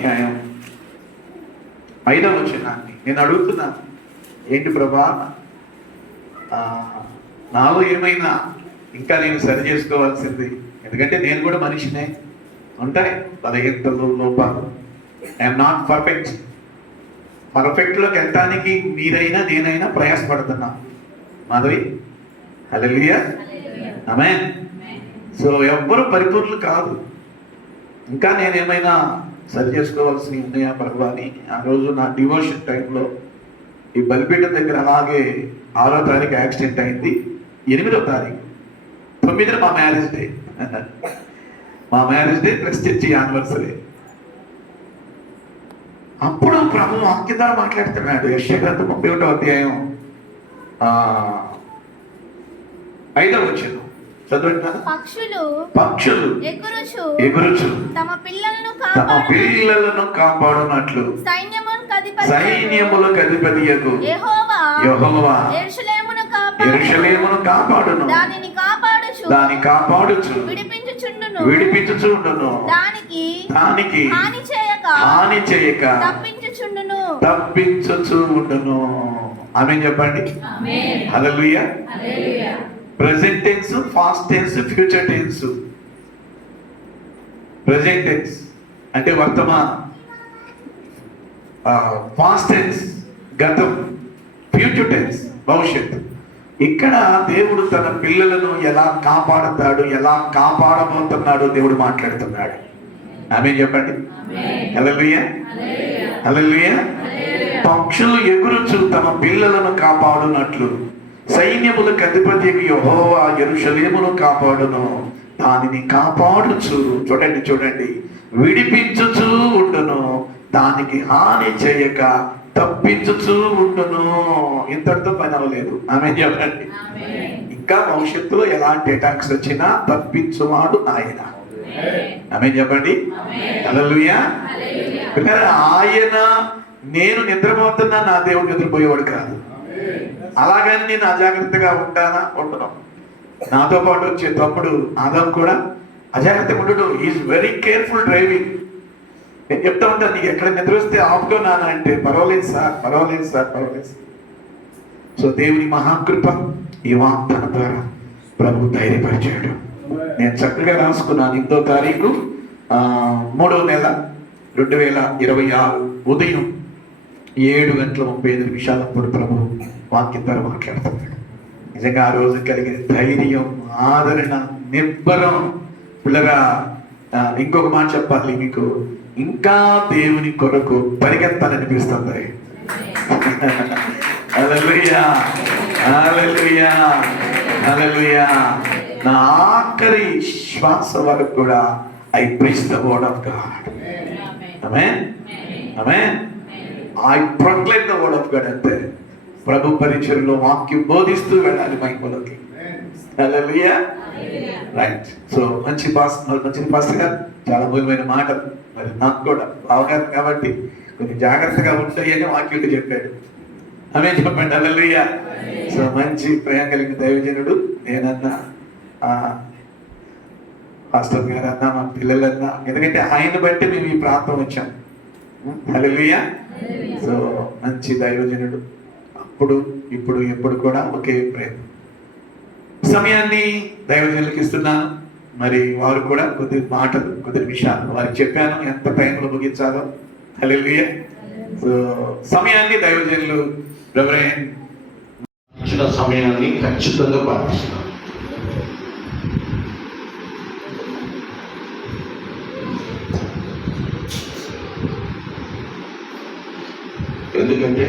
అధ్యాయం 5వ వచనాన్ని నేను అడుగుతున్నాను, ఏంటి ప్రభా, నాలో ఏమైనా ఇంకా నేను సరి చేసుకోవాల్సింది, ఎందుకంటే నేను కూడా మనిషినే, ఉంటాయి బలహీనతలు, లోపాలు. I'm not perfect. పర్ఫెక్ట్లోకి వెళ్ళటానికి మీరైనా నేనైనా ప్రయాసపడుతున్నా. మాధవి, హల్లెలూయా, ఆమేన్. సో ఎవ్వరు పరిపూర్ణులు కాదు. ఇంకా నేనేమైనా సరి చేసుకోవాల్సినవి ఉన్నాయా ప్రభు అని ఆ రోజు నా డివోషన్ టైంలో ఈ బలిపీఠం దగ్గర అలాగే 6వ తారీఖు యాక్సిడెంట్ అయింది. 8వ తారీఖు 9న మా మ్యారేజ్ డే. మా marriage day plus church anniversary. అప్పుడు ప్రభు వాక్యం ద్వారా మాట్లాడుతున్నాడు. యెషయా గ్రంథం 31వ అధ్యాయం 5వ వచనం చదవండి. పక్షులు ఎగురుచు తమ పిల్లలను కాపాడునట్లు సైన్యములకు అధిపతియగు యెహోవా యెరూషలేమును కాపాడును, దాని కాపాడుచు విడిపించుచుండును, దానికి హాని చేయక తప్పించుచు ఉండును. ఆమేన్ చెప్పండి. హల్లెలూయా. Present tense, past tense, future tense. Present tense అంటే వర్తమానం, పాస్ట్ టెన్స్ గతం, ఫ్యూచర్ టెన్స్ భవిష్యత్తు. ఇక్కడ దేవుడు తన పిల్లలను ఎలా కాపాడుతాడు, ఎలా కాపాడబోతున్నాడు దేవుడు మాట్లాడుతున్నాడు. ఆమేన్ చెప్పండి. హల్లెలూయా, హల్లెలూయా. పక్షులు ఎగురుచు తమ పిల్లలను కాపాడునట్లు సైన్యములకు అధిపతియగు యెహోవా యెరూషలేమును కాపాడును, దానిని కాపాడుచు, చూడండి, విడిపించుచు ఉండును, దానికి హాని చేయక తప్పించుచు ఉండును. ఇంతటితో పని అవ్వలేదు. ఆమేన్ చెప్పండి. ఇంకా భవిష్యత్తులో ఎలాంటి అటాక్స్ వచ్చినా తప్పించువాడు ఆయన. ఆమేన్ చెప్పండి. హల్లెలూయా. ఆయన, నేను నిద్రపోతున్నా, నా దేవుడు నిద్రపోయేవాడు కాదు. అలాగని నేను అజాగ్రత్తగా ఉంటానా? ఉండను. నాతో పాటు వచ్చే తమ్ముడు ఆదాం కూడా అజాగ్రత్తగా ఉండడు. Is very careful driving. నేను చెప్తా ఉంటాను, నీకు ఎక్కడ నిద్ర వస్తే ఆపుకో నాన్న అంటే, పర్వాలేదు సార్, పర్వాలేదు సార్, పర్వాలేదు. సో దేవుని మహాకృప ఈ వాగ్దానం ద్వారా ప్రభు ధైర్యపరిచాడు. నేను చక్కగా రాసుకున్నాను. 8వ తారీఖు 3వ నెల 2026 ఉదయం 7:35 ప్రభు వాక్యం ద్వారా మాట్లాడుతున్నాడు. నిజంగా ఆ రోజు కలిగిన ధైర్యం, ఆదరణ, నిబ్బరం. పిల్లగా ఇంకొక మాట చెప్పాలి మీకు, ఇంకా దేవుని కొరకు పరిగెత్తాలనిపిస్తుంది. హల్లెలూయా, హల్లెలూయా, హల్లెలూయా. నా ఆఖరి శ్వాస వరకు కూడా I preach the word of God. Amen, amen. I proclaim the word of God. అంతే, ప్రభు పరిచర్యలో వాక్యం బోధిస్తూ వెళ్ళాలి మహిమలోకి. హల్లెలూయా. రైట్. సో మంచి పాస్టర్ గారు చాలా మూలమైన మాటలు. మరి నాకు కూడా బావగారు కాబట్టి కొంచెం జాగ్రత్తగా ఉంటాయి అని వాక్యుడు చెప్పాడు. ఆమె చెప్పండి. హల్లెలూయా. సో మంచి ప్రేమ కలిగిన దైవజనుడు. నేనన్నా, పాస్టర్ గారు అన్నా, మా పిల్లలన్నా, ఎందుకంటే ఆయన బట్టి మేము ఈ ప్రాంతం వచ్చాం. హల్లెలూయా. సో మంచి దైవజనుడు. అప్పుడు ఇప్పుడు ఎప్పుడు కూడా ఒకే ప్రేమ. సమయాన్ని దైవజనులకు ఇస్తున్నాను. మరి వారు కూడా కొద్ది మాటలు, కొద్ది విషయాలు వారికి చెప్పాను, ఎంత టైంలో ముగించాలో. హల్లెలూయా. సో సమయాన్ని దైవజనులు ఇచ్చిన సమయాన్ని ఖచ్చితంగా పాటిస్తున్నాం. ఎందుకంటే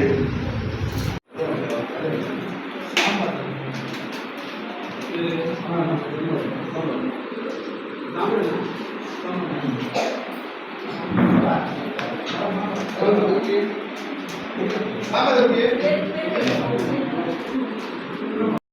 Apa tu dia?